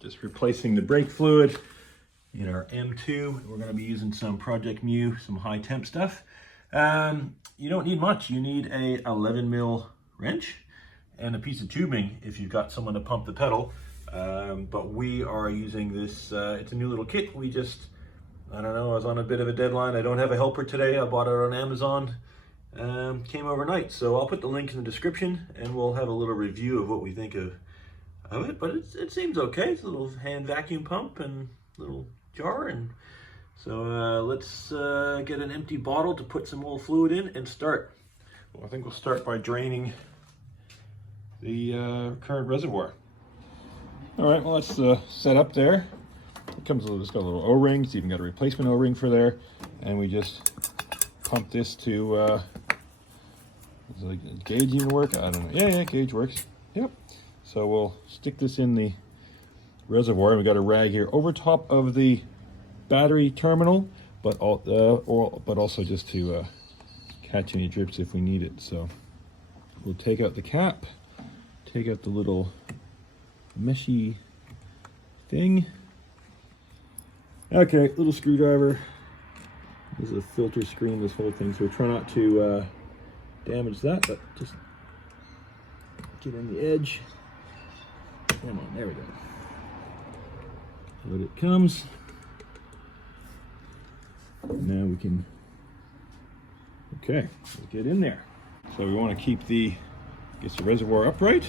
Just replacing the brake fluid in our M2. We're going to be using some Project Mu, some high temp stuff. You don't need much. You need a 11 mil wrench and a piece of tubing if you've got someone to pump the pedal. But we are using this, it's a new little kit. I don't know, I was on a bit of a deadline. I don't have a helper today. I bought it on Amazon. Came overnight. So I'll put the link in the description and we'll have a little review of what we think of it. But it seems okay. It's a little hand vacuum pump and little jar. And so let's get an empty bottle to put some old fluid in and start. Well, I think we'll start by draining the current reservoir. All right, well, that's set up there. It comes with, it's got a little O-ring. It's even got a replacement O-ring for there. And we just pump this to, does the gauge even work? I don't know. Yeah, gauge works. Yep. So we'll stick this in the reservoir. We got a rag here over top of the battery terminal, but also just to catch any drips if we need it. So we'll take out the cap, take out the little meshy thing. Okay, little screwdriver. This is a filter screen, this whole thing, so try not to damage that, but just get in the edge. Come on, there we go. Out it comes. Now we can, okay, let's get in there. So we want to keep the reservoir upright.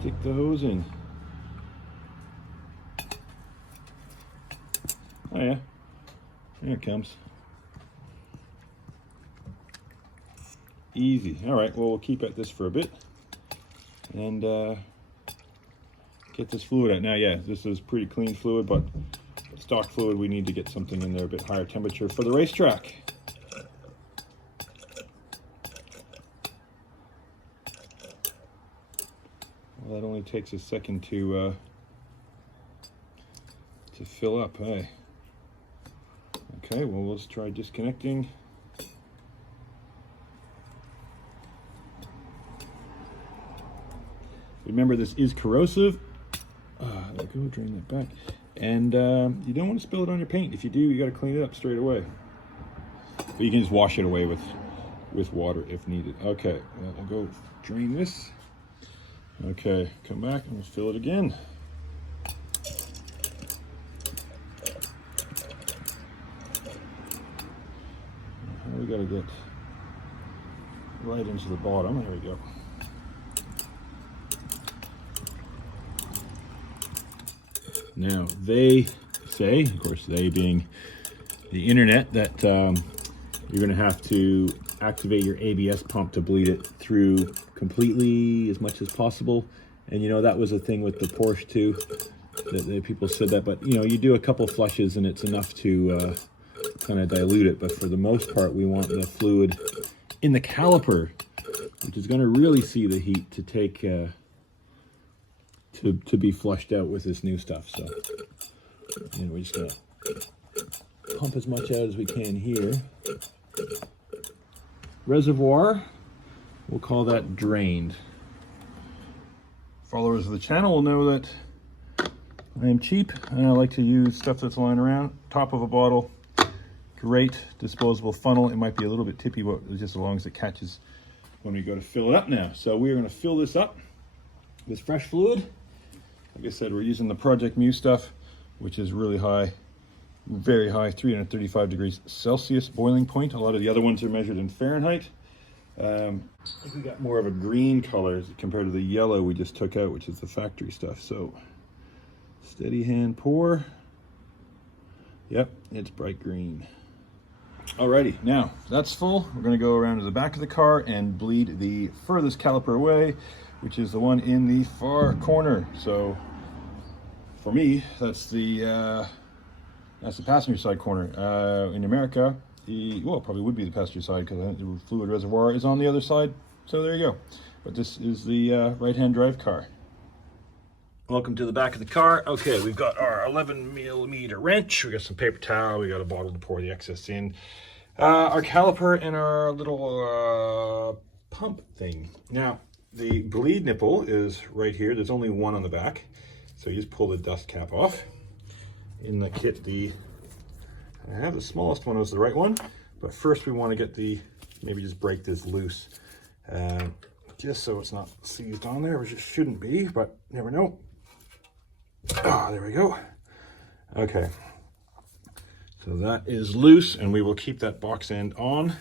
Stick the hose in. Oh yeah, there it comes. Easy. All right, well, we'll keep at this for a bit and get this fluid out. Now, yeah, this is pretty clean fluid, but stock fluid, we need to get something in there a bit higher temperature for the racetrack. Well, that only takes a second to fill up, hey? Okay, well, let's try disconnecting. Remember, this is corrosive. There we go, drain that back. And you don't want to spill it on your paint. If you do, you got to clean it up straight away. But you can just wash it away with water if needed. Okay, well, we'll go drain this. Okay, come back and we'll fill it again. We got to get right into the bottom. There we go. Now, they say, of course, they being the internet, that you're going to have to activate your ABS pump to bleed it through completely as much as possible. And, you know, that was a thing with the Porsche, too, that people said that. But, you know, you do a couple flushes and it's enough to kind of dilute it. But for the most part, we want the fluid in the caliper, which is going to really see the heat to take... to be flushed out with this new stuff. So, you know, we're just gonna pump as much out as we can here. Reservoir, we'll call that drained. Followers of the channel will know that I am cheap and I like to use stuff that's lying around. Top of a bottle, great disposable funnel. It might be a little bit tippy, but just as long as it catches when we go to fill it up now. So we're gonna fill this up with fresh fluid. Like I said, we're using the Project Mu stuff, which is really high, very high, 335 degrees Celsius boiling point. A lot of the other ones are measured in Fahrenheit. I think we got more of a green color compared to the yellow we just took out, which is the factory stuff. So steady hand pour. Yep, it's bright green. Alrighty, now that's full. We're going to go around to the back of the car and bleed the furthest caliper away, which is the one in the far corner. So for me, that's the passenger side corner. In America, well, it probably would be the passenger side because I think the fluid reservoir is on the other side. So there you go. But this is the right-hand drive car. Welcome to the back of the car. Okay, we've got our 11mm wrench. We got some paper towel. We got a bottle to pour the excess in. Our caliper and our little pump thing. Now, the bleed nipple is right here. There's only one on the back. So you just pull the dust cap off. In the kit, I have the smallest one was the right one, but first we want to get maybe just break this loose, just so it's not seized on there, which it shouldn't be, but never know. Ah, there we go. Okay, so that is loose, and we will keep that box end on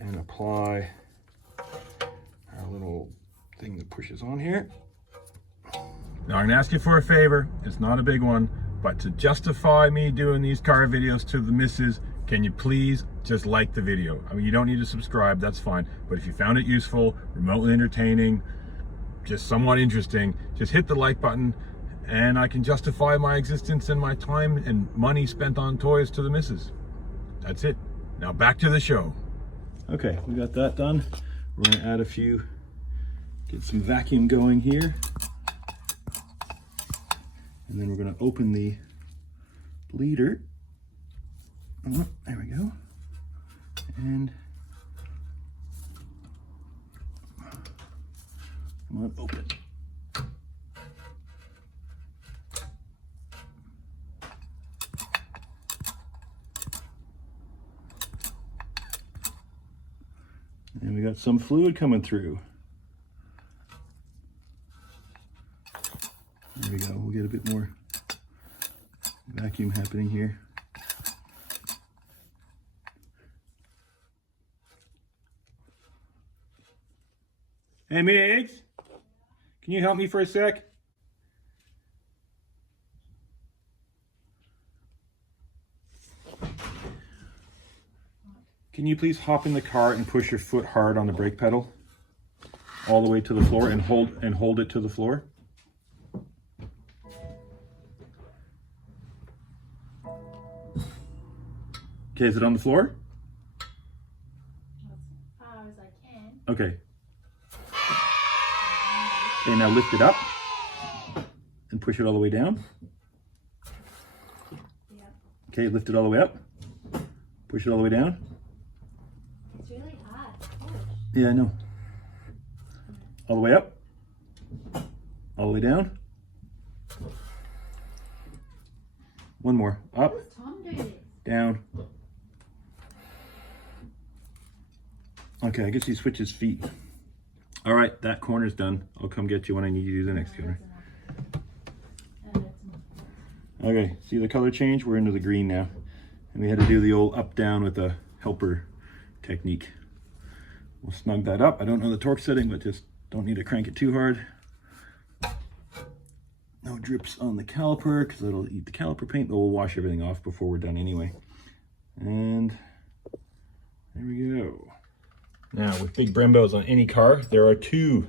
and apply our little thing that pushes on here. Now I'm gonna ask you for a favor. It's not a big one, but to justify me doing these car videos to the missus, can you please just like the video? I mean, you don't need to subscribe, that's fine. But if you found it useful, remotely entertaining, just somewhat interesting, just hit the like button, and I can justify my existence and my time and money spent on toys to the missus. That's it. Now back to the show. Okay, we got that done. We're gonna add get some vacuum going here. And then we're going to open the bleeder. Oh, there we go. And come on, open. And we got some fluid coming through. There we go, we'll get a bit more vacuum happening here. Hey Migs, can you help me for a sec? Can you please hop in the car and push your foot hard on the brake pedal all the way to the floor and hold it to the floor? Okay, is it on the floor? As far as I can. Okay. Okay, now lift it up and push it all the way down. Yep. Okay, lift it all the way up. Push it all the way down. It's really hard to push. Yeah, I know. All the way up. All the way down. One more. Up. How does Tom do this? Down. Okay, I guess he switched his feet. All right, that corner's done. I'll come get you when I need you to do the next corner. Okay, see the color change? We're into the green now. And we had to do the old up down with the helper technique. We'll snug that up. I don't know the torque setting, but just don't need to crank it too hard. No drips on the caliper because it'll eat the caliper paint, but we'll wash everything off before we're done anyway. And there we go. Now, with big Brembos on any car, there are two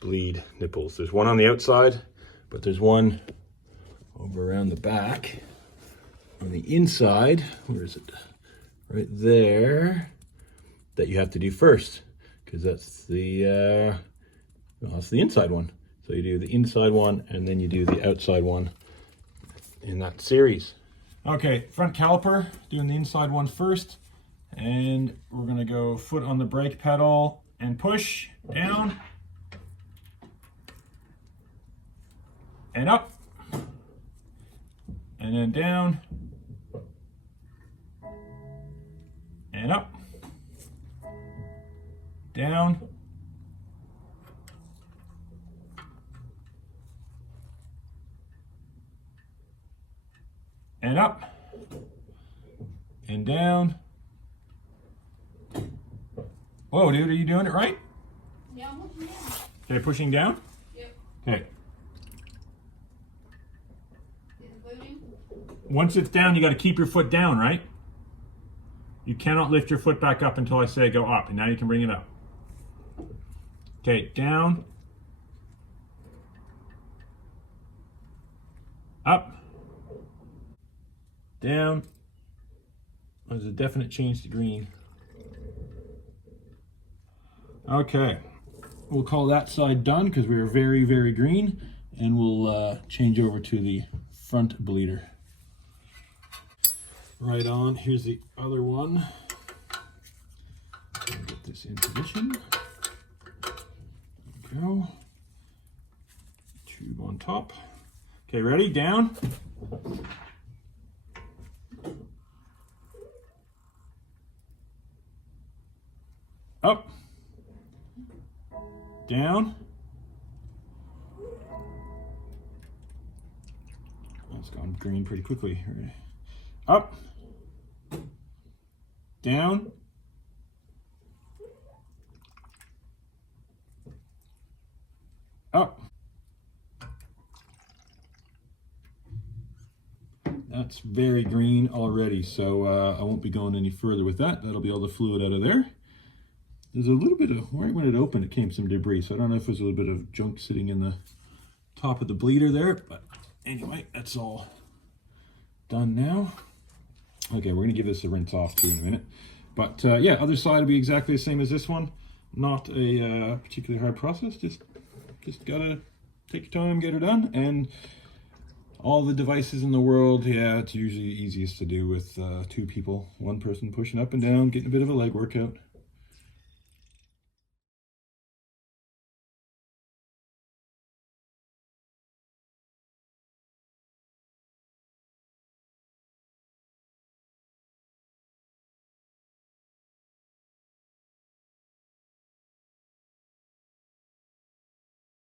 bleed nipples. There's one on the outside, but there's one over around the back. On the inside, where is it? Right there, that you have to do first, because that's the inside one. So you do the inside one, and then you do the outside one in that series. Okay, front caliper, doing the inside one first. And we're gonna go foot on the brake pedal and push down and up and then down and up, down, and up and down. Whoa, dude, are you doing it right? Yeah, I'm looking down. Okay, pushing down? Yep. Okay. Is it moving? Once it's down, you got to keep your foot down, right? You cannot lift your foot back up until I say go up, and now you can bring it up. Okay, down. Up. Down. There's a definite change to green. Okay, we'll call that side done because we are very, very green, and we'll change over to the front bleeder. Right on, here's the other one. Get this in position. There we go. Tube on top. Okay, ready? Down. Up. Down. It's gone green pretty quickly. Up. Down. Up. That's very green already, so I won't be going any further with that. That'll be all the fluid out of there. There's a little bit of, right when it opened, it came some debris, so I don't know if there's a little bit of junk sitting in the top of the bleeder there, but anyway, that's all done now. Okay, we're gonna give this a rinse off too in a minute. But yeah, other side will be exactly the same as this one. Not a particularly hard process, just gotta take your time, get her done. And all the devices in the world, yeah, it's usually easiest to do with 2 people. 1 person pushing up and down, getting a bit of a leg workout.